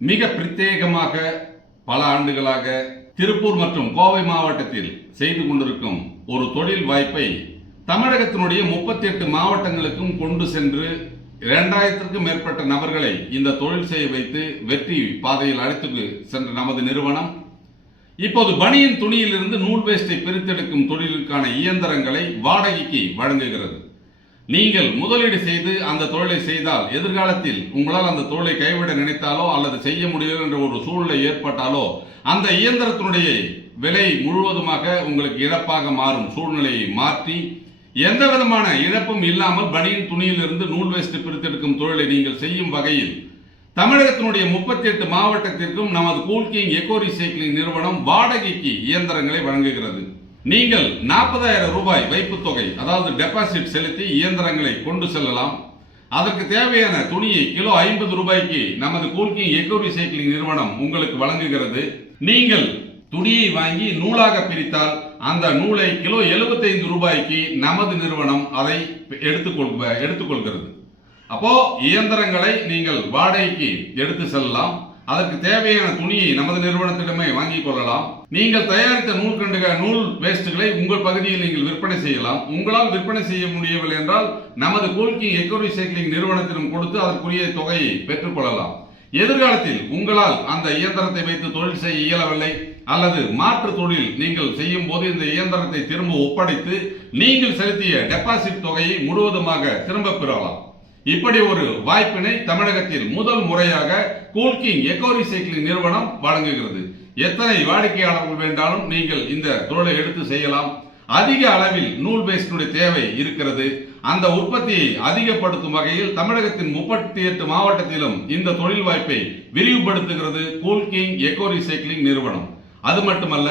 மிக பிரத்யேகமாக பல ஆண்டுகளாக திருப்பூர் மற்றும் கோவை மாவட்டத்தில் செய்து கொண்டிருக்கும் ஒரு தொழில் வாய்ப்பை தமிழகத்தினுடைய 38 மாவட்டங்களுக்கும் கொண்டு சென்று 2000க்கும் மேற்பட்ட நபர்களை இந்த தொழில் செய்ய வைத்து வெற்றி பாதையில் அழைத்து சென்ற நமது நிறுவனம் இப்போது பனியன் துணியிலிருந்து நூல் வேஸ்டை பிரித்தெடுக்கும் தொழிலுக்கான இயந்திரங்களை வாடகைக்கு வழங்குகிறது. நீங்கள் முதலீடு செய்து அந்த தொழிலை செய்தால் எதிர்காலத்தில் உங்களால் அந்த தொழிலை கைவிட நினைத்தாலோ அல்லது செய்ய முடியும் என்ற ஒரு சூழ்நிலை ஏற்பட்டாலோ அந்த இயந்திரத்தினுடைய விலை முழுவதுமாக உங்களுக்கு இழப்பாக மாறும் சூழ்நிலையை மாற்றி எந்த விதமான இழப்பும் இல்லாமல் பனியன் துணியிலிருந்து நூல் வேஸ்ட் பிரித்தெடுக்கும் தொழிலை நீங்கள் செய்யும் வகையில் தமிழகத்தினுடைய 38 மாவட்டத்திற்கும் நமது கூல் கிங் எக்கோ ரீசைக்ளிங் நிறுவனம் வாடகைக்கு இயந்திரங்களை வழங்குகிறது. நீங்கள் 40,000 ரூபாய் வைப்பு தொகை அதாவது டெபாசிட் செலுத்தி இயந்திரங்களை கொண்டு செல்லலாம். அதற்கு தேவையான துணியை கிலோ 50 ரூபாய்க்கு நமது கூல் கிங் எக்கோ ரீசைக்ளிங் நிறுவனம் உங்களுக்கு வழங்குகிறது. நீங்கள் துணியை வாங்கி நூலாக பிரித்தால் அந்த நூலை கிலோ 75 ரூபாய்க்கு நமது நிறுவனம் அதை எடுத்துக்கொள்கிறது. அப்போ இயந்திரங்களை நீங்கள் வாடகைக்கு எடுத்து செல்லலாம். அதற்கு தேவையான துணியை நமது நிறுவனத்திடமே வாங்கிக் கொள்ளலாம். நீங்கள் தயாரித்த நூல் வேஸ்ட்களை உங்கள் பகுதியில் நீங்கள் விற்பனை செய்யலாம். உங்களால் விற்பனை செய்ய முடியவில்லை என்றால் நமது கூல் கிங் எக்கோ ரீசைக்ளிங் நிறுவனத்திடம் கொடுத்து அதற்குரிய தொகையை பெற்றுக் கொள்ளலாம். எதிர்காலத்தில் உங்களால் அந்த இயந்திரத்தை வைத்து தொழில் செய்ய இயலவில்லை அல்லது மாற்று தொழில் நீங்கள் செய்யும் போது இந்த இயந்திரத்தை திரும்ப ஒப்படைத்து நீங்கள் செலுத்திய டெபாசிட் தொகையை முழுவதுமாக திரும்ப பெறலாம். இப்படி ஒரு வாய்ப்பினை தமிழகத்தில் முதல் முறையாக கூல் கிங் எக்கோ ரீசைக்ளிங் நிறுவனம் வழங்குகிறது. எத்தனை வாடிக்கையாளர்கள் வேண்டாலும் நீங்கள் இந்த தொழிலை எடுத்து செய்யலாம். அதிக அளவில் நூல் வேஸ்டினுடைய தேவை இருக்கிறது. அந்த உற்பத்தியை அதிகப்படுத்தும் வகையில் தமிழகத்தின் 38 மாவட்டத்திலும் இந்த தொழில் வாய்ப்பை விரிவுபடுத்துகிறது கூல் கிங் எக்கோ ரீசைக்ளிங் நிறுவனம். அது மட்டுமல்ல,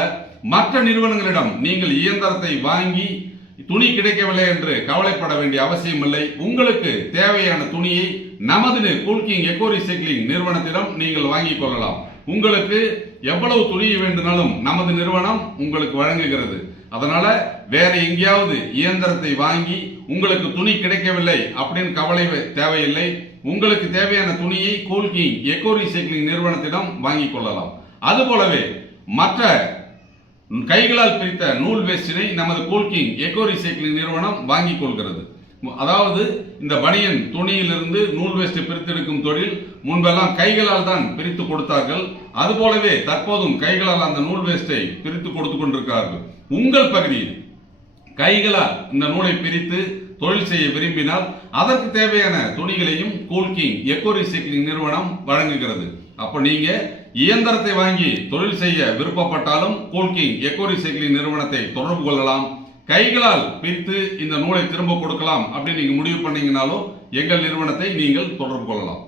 மற்ற நிறுவனங்களிடம் நீங்கள் இயந்திரத்தை வாங்கி துணி கிடைக்கவில்லை என்று கவலைப்பட வேண்டிய அவசியம் இல்லை. உங்களுக்கு தேவையான துணியை நமது கூல் கிங் எக்கோ ரீசைக்ளிங் நிறுவனத்திடம் நீங்கள் வாங்கிக் கொள்ளலாம். உங்களுக்கு எவ்வளவு துணி வேண்டுமானாலும் நமது நிறுவனம் உங்களுக்கு வழங்குகிறது. அதனால வேற எங்கேயாவது இயந்திரத்தை வாங்கி உங்களுக்கு துணி கிடைக்கவில்லை அப்படின்னு கவலை தேவையில்லை. உங்களுக்கு தேவையான துணியை கூல் கிங் எக்கோ ரீசைக்ளிங் நிறுவனத்திடம் வாங்கிக் கொள்ளலாம். அதுபோலவே மற்ற கைகளால் பிரித்த நூல் வேஸ்டினை நமது கூல் கிங் எக்கோ ரீசைக்ளிங் நிறுவனம் வாங்கிக் கொள்கிறது. அதாவது இந்த பனியன் துணியிலிருந்து நூல் வேஸ்டை பிரித்தெடுக்கும் தொழில் முன்பெல்லாம் கைகளால் தான் பிரித்து கொடுத்தார்கள். அதுபோலவே தற்போதும் கைகளால் அந்த நூல் வேஸ்டை பிரித்து கொடுத்து கொண்டிருக்கிறார்கள். உங்கள் பகுதியில் கைகளால் இந்த நூலை பிரித்து தொழில் செய்ய விரும்பினால் அதற்கு தேவையான துணிகளையும் கூல் கிங் எக்கோ ரீசைக்ளிங் நிறுவனம் வழங்குகிறது. அப்ப நீங்க இயந்திரத்தை வாங்கி தொழில் செய்ய விருப்பப்பட்டாலும் கூல் கிங் எக்கோ ரீசைக்ளிங் நிறுவனத்தை தொடர்பு கொள்ளலாம். கைகளால் பிரித்து இந்த நூலை திரும்ப கொடுக்கலாம் அப்படின்னு நீங்க முடிவு பண்ணீங்கனாலும் எங்கள் நிறுவனத்தை நீங்கள் தொடர்பு கொள்ளலாம்.